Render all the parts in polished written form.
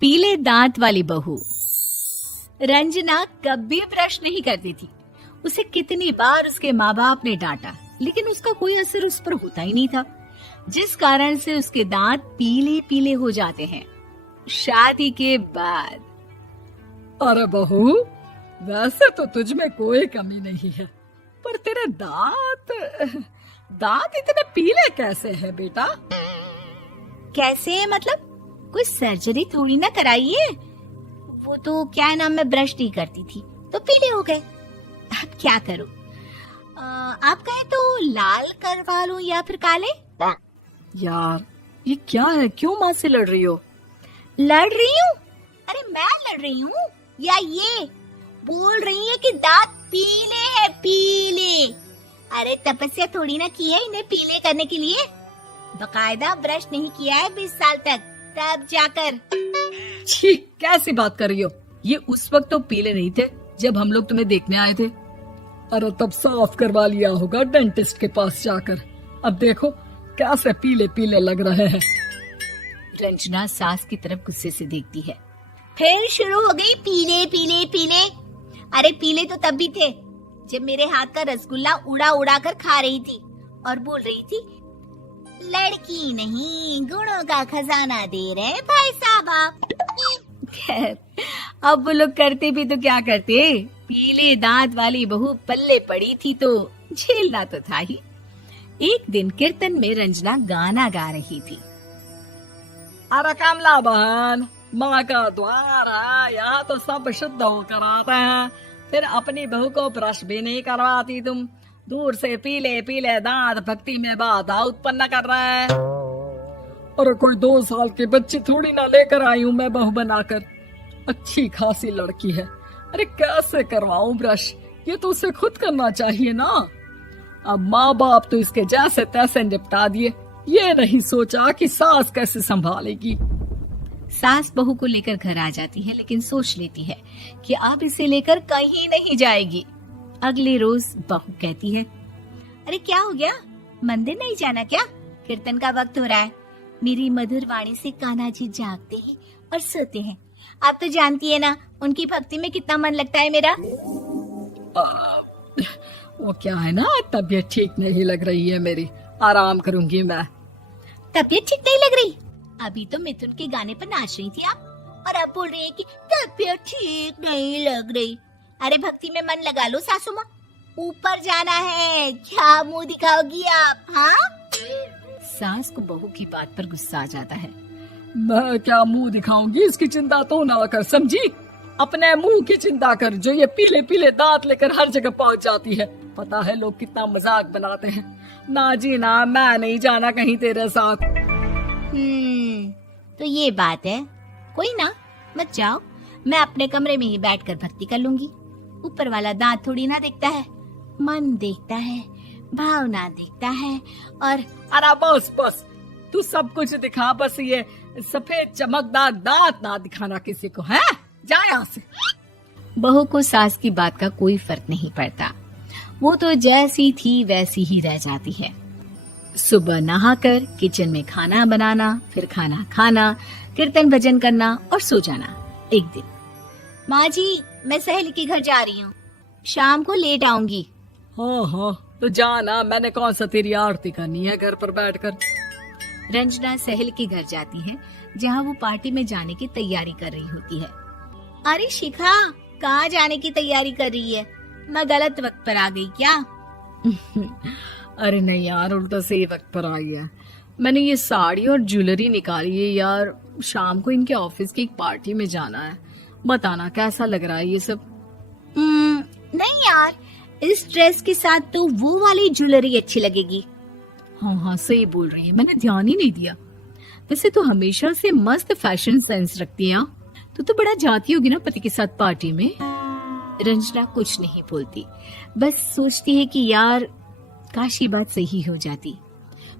पीले दांत वाली बहू। रंजना कभी ब्रश नहीं करती थी। उसे कितनी बार उसके माँ बाप ने डांटा, लेकिन उसका कोई असर उस पर होता ही नहीं था, जिस कारण से उसके दांत पीले पीले हो जाते हैं। शादी के बाद अरे बहू, वैसे तो तुझ में कोई कमी नहीं है, पर तेरे दांत इतने पीले कैसे हैं बेटा? कैसे मतलब? कोई सर्जरी थोड़ी ना कराइए। वो तो क्या नाम, मैं ब्रश नहीं करती थी तो पीले हो गए। अब क्या करूं? आप कहें तो लाल करवा लूं या फिर काले? यार ये क्या है, क्यों माँ से लड़ रही हो? लड़ रही हूँ? अरे मैं लड़ रही हूँ या ये बोल रही है कि दांत पीले हैं, पीले। अरे तपस्या थोड़ी ना की है इन्हें पीले करने के लिए। बकायदा ब्रश नहीं किया है 20 साल तक, तब जाकर। छी, कैसी बात कर रही हो? ये उस वक्त तो पीले नहीं थे जब हम लोग तुम्हें देखने आए थे। अरे तब साफ करवा लिया होगा डेंटिस्ट के पास जाकर। अब देखो कैसे पीले पीले लग रहे हैं। रंजना सास की तरफ गुस्से से देखती है। फिर शुरू हो गई पीले पीले पीले। अरे पीले तो तब भी थे जब मेरे हाथ का रसगुल्ला उड़ा उड़ा कर खा रही थी और बोल रही थी, लड़की नहीं गुणों का खजाना दे रहे भाई साहब आप। खैर, अब वो लोग करते भी तो क्या करते, पीले दांत वाली बहू पल्ले पड़ी थी तो झेलना तो था ही। एक दिन कीर्तन में रंजना गाना गा रही थी। अरे कमला बहन, माँ का द्वार है, यहाँ तो सब शुद्ध होकर आते हैं, फिर अपनी बहू को ब्रश भी नहीं करवाती तुम। दूर से पीले पीले दांत भक्ति में बाधा उत्पन्न कर रहे हैं। अरे कोई 2 साल की बच्ची थोड़ी ना लेकर आई हूँ मैं बहू बनाकर। अच्छी खासी लड़की है, अरे कैसे करवाऊं ब्रश? ये तो उसे खुद करना चाहिए ना। अब माँ बाप तो इसके जैसे तैसे निपटा दिए, ये नहीं सोचा कि सास कैसे संभालेगी। सास बहू को लेकर घर आ जाती है, लेकिन सोच लेती है कि अब इसे लेकर कहीं नहीं जाएगी। अगले रोज बहू कहती है, अरे क्या हो गया, मंदिर नहीं जाना क्या? कीर्तन का वक्त हो रहा है। मेरी मधुर वाणी से कान्हा जी जागते हैं और सोते हैं। आप तो जानती है ना उनकी भक्ति में कितना मन लगता है मेरा। वो क्या है ना, तबीयत ठीक नहीं लग रही है मेरी, आराम करूंगी मैं। तबीयत ठीक नहीं लग रही? अभी तो मिथुन के गाने पर नाच रही थी आप, और अब बोल रही है कि तबीयत ठीक नहीं लग रही। अरे भक्ति में मन लगा लो सासू माँ, ऊपर जाना है, क्या मुंह दिखाओगी आप? हाँ? सास को बहू की बात पर गुस्सा आ जाता है। मैं क्या मुंह दिखाऊंगी, इसकी चिंता तो ना कर, समझी? अपने मुंह की चिंता कर, जो ये पीले पीले दांत लेकर हर जगह पहुंच जाती है। पता है लोग कितना मजाक बनाते हैं। ना जी ना, मैं नहीं जाना कहीं तेरे साथ। तो ये बात है, कोई ना, मत जाओ, मैं अपने कमरे में ही बैठकर भक्ति कर लूंगी। ऊपर वाला दांत थोड़ी ना देखता है, मन देखता है, भावना देखता है। और अरे बस बस, तू सब कुछ दिखा, बस ये सफेद चमकदार दांत ना दिखाना किसी को, है? जा यहाँ से। बहू को सास की बात का कोई फर्क नहीं पड़ता, वो तो जैसी थी वैसी ही रह जाती है। सुबह नहाकर किचन में खाना बनाना, फिर खाना खाना, कीर्तन भजन करना और सो जाना। एक दिन, माँ जी मैं सहेली के घर जा रही हूँ, शाम को लेट आऊंगी। हाँ हाँ तो जाना, मैंने कौन सा तेरी आरती करनी है घर पर बैठकर। रंजना सहेली के घर जाती है, जहाँ वो पार्टी में जाने की तैयारी कर रही होती है। अरे शिखा, कहाँ जाने की तैयारी कर रही है? मैं गलत वक्त पर आ गई क्या? अरे नहीं यार, उल्टा सही वक्त पर आई है। मैंने ये साड़ी और ज्वेलरी निकाली है यार, शाम को इनके ऑफिस की एक पार्टी में जाना है। बताना कैसा लग रहा है ये सब? नहीं यार, इस ड्रेस के साथ तो वो वाली ज्वेलरी अच्छी लगेगी। हाँ हाँ सही बोल रही है, मैंने ध्यान ही नहीं दिया। वैसे तो हमेशा से मस्त फैशन सेंस रखती है। तो बड़ा जाती होगी ना पति के साथ पार्टी में। रंजना कुछ नहीं बोलती, बस सोचती है कि यार काश ये बात सही हो जाती,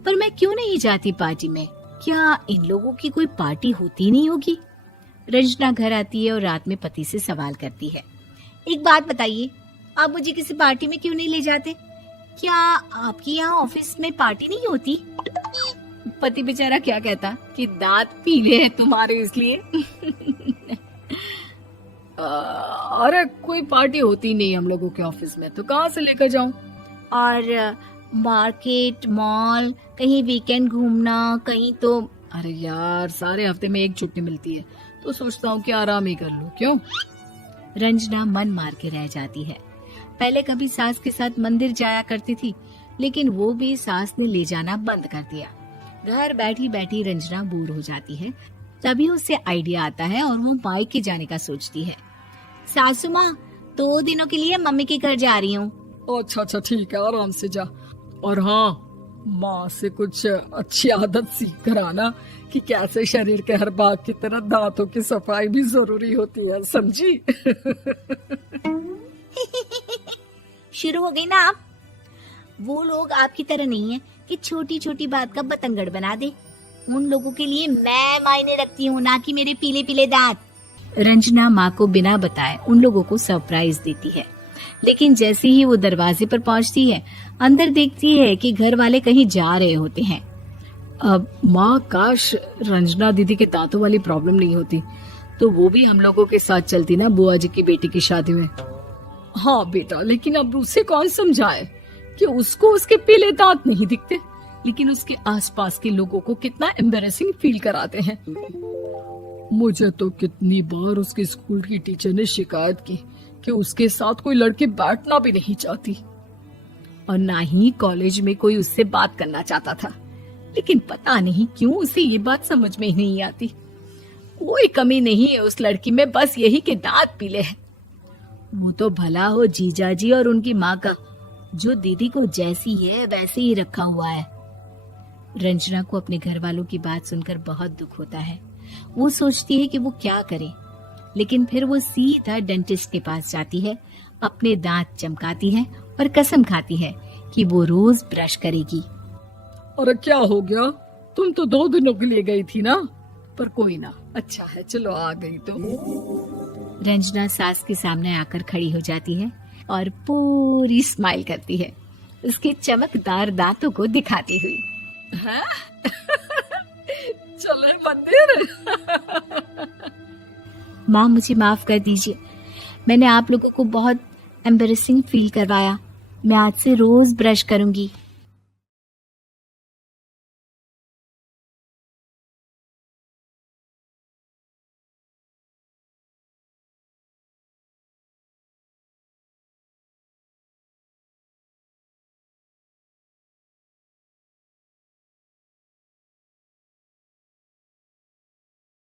पर मैं क्यों नहीं जाती पार्टी में? क्या इन लोगों की कोई पार्टी होती नहीं होगी? रंजना घर आती है और रात में पति से सवाल करती है, एक बात बताइए, आप मुझे किसी पार्टी में क्यों नहीं ले जाते? क्या आपकी यहाँ ऑफिस में पार्टी नहीं होती? पति बेचारा क्या कहता कि दांत पीले हैं तुम्हारे इसलिए। अरे कोई पार्टी होती नहीं हम लोगों के ऑफिस में, तो कहाँ से लेकर जाऊं? और मार्केट, मॉल, कहीं वीकेंड घूमना, कहीं तो। अरे यार, सारे हफ्ते में एक छुट्टी मिलती है, तो सोचता हूँ कि आराम ही कर लूं। क्यों? रंजना मन मार के रह जाती है। पहले कभी सास के साथ मंदिर जाया करती थी, लेकिन वो भी सास ने ले जाना बंद कर दिया। घर बैठी बैठी रंजना बोर हो जाती है। तभी उसे आइडिया आता है और वो मायके जाने का सोचती है। सासू माँ, 2 दिनों के लिए मम्मी के घर जा रही हूँ। अच्छा अच्छा, ठीक है, आराम से जा। और हाँ, माँ से कुछ अच्छी आदत सीख कर आना कि कैसे शरीर के हर भाग की तरह दांतों की सफाई भी जरूरी होती है, समझी? शुरू हो गई ना आप। वो लोग आपकी तरह नहीं है कि छोटी छोटी बात का बतंगड़ बना दे। उन लोगों के लिए मैं मायने रखती हूँ, ना कि मेरे पीले पीले दांत। रंजना माँ को बिना बताए उन लोगों को सरप्राइज देती है, लेकिन जैसे ही वो दरवाजे पर पहुंचती है, अंदर देखती है कि घर वाले कहीं जा रहे होते हैं। अब माँ, काश रंजना दीदी के दांतों वाली प्रॉब्लम नहीं होती, तो वो भी हम लोगों के साथ चलती ना बुआ जी की बेटी की शादी में। हाँ बेटा, लेकिन अब उसे कौन समझाए कि उसको उसके पीले दांत नहीं दिखते, लेकिन उसके आसपास के लोगों को कितना एम्बैरेसिंग फील कराते हैं। मुझे तो कितनी बार उसके स्कूल की टीचर ने शिकायत की कि उसके साथ कोई लड़की बैठना भी नहीं चाहती, और ना ही कॉलेज में कोई उससे बात करना चाहता था। लेकिन पता नहीं क्यों उसे ये बात समझ में ही नहीं आती। कोई कमी नहीं है उस लड़की में, बस यही कि दांत पीले हैं। वो तो भला हो जीजा जी और उनकी माँ का, जो दीदी को जैसी है वैसे ही रखा हुआ है। रंजना को अपने घर वालों की बात सुनकर बहुत दुख होता है। वो सोचती है कि वो क्या करे, लेकिन फिर वो सीधा डेंटिस्ट के पास जाती है, अपने दांत चमकाती है और कसम खाती है कि वो रोज ब्रश करेगी। अरे क्या हो गया? तुम तो 2 दिनों के लिए गई थी ना, पर कोई ना, अच्छा है, चलो आ गई तो। रंजना सास के सामने आकर खड़ी हो जाती है और पूरी स्माइल करती है, उसके चमकदार दांतों को दिखाती हुई। हैं? चले मंदिर। माँ, मुझे माफ कर दीजिए, मैंने आप लोगों को बहुत एम्बैरेसिंग फील करवाया। मैं आज से रोज ब्रश करूंगी।